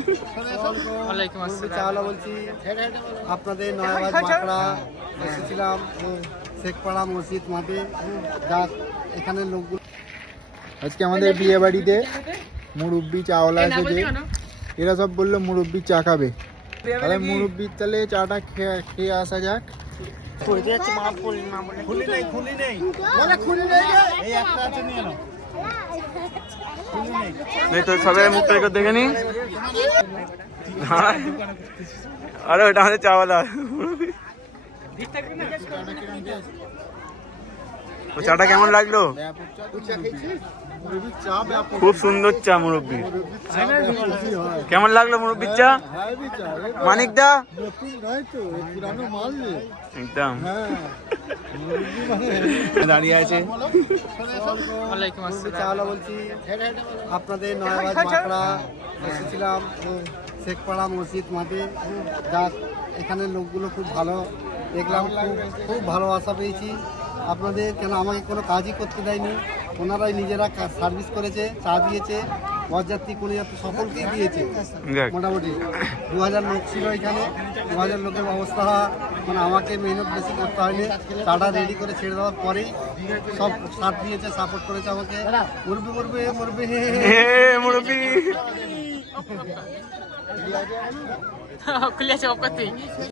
ওয়ালাইকুম আসসালাম। চাওয়ালা বলছি, আপনাদের নয়াবাদ মাকড়া এসেছিলাম শেখপাড়া মসজিদ মাঠে। যাক এখানে লোকগুলো আজকে আমাদের বিয়ে বাড়িতে মুরব্বি চাওয়ালা এসেছে। এরা সব বললো মুরব্বির চা খাবে, তাহলে মুরব্বির তাহলে চাটা খেয়ে আসা যাক। সবাই মুখটা একটু দেখে নি। আরে ওটা আমাদের চাওয়ালা। চাটা কেমন লাগলো? খুব সুন্দর চা মুরব্বি। কেমন লাগলো মুরব্বির চা? মানিক দা একদম দাঁড়িয়ে আছে। ওয়ালাইকুম আসসালাম। চাওয়ালা বলছি, আপনাদের নয়াবাদ মাকড়া এসেছিলাম শেখপাড়া মসজিদ মাঠে। যাক এখানে লোকগুলো খুব ভালো দেখলাম, খুব ভালোবাসা পেয়েছি আপনাদের। কেন আমাকে কোনো কাজই করতে দেয়নি, ওনারাই নিজেরা সার্ভিস করেছে, চা দিয়েছে, বরযাত্রী কোন যাত্রী সকলকেই দিয়েছে। মোটামুটি 2000 লোক ছিল এখানে। 2000 লোকের অবস্থা মানে আমাকে মেহনত বেশি করতে হয়নি। চাটা রেডি করে ছেড়ে দেওয়ার পরেই সব সাথ দিয়েছে, সাপোর্ট করেছে আমাকে। মুরবি মুরবি মুরবি মুরব্বি খুলে আছে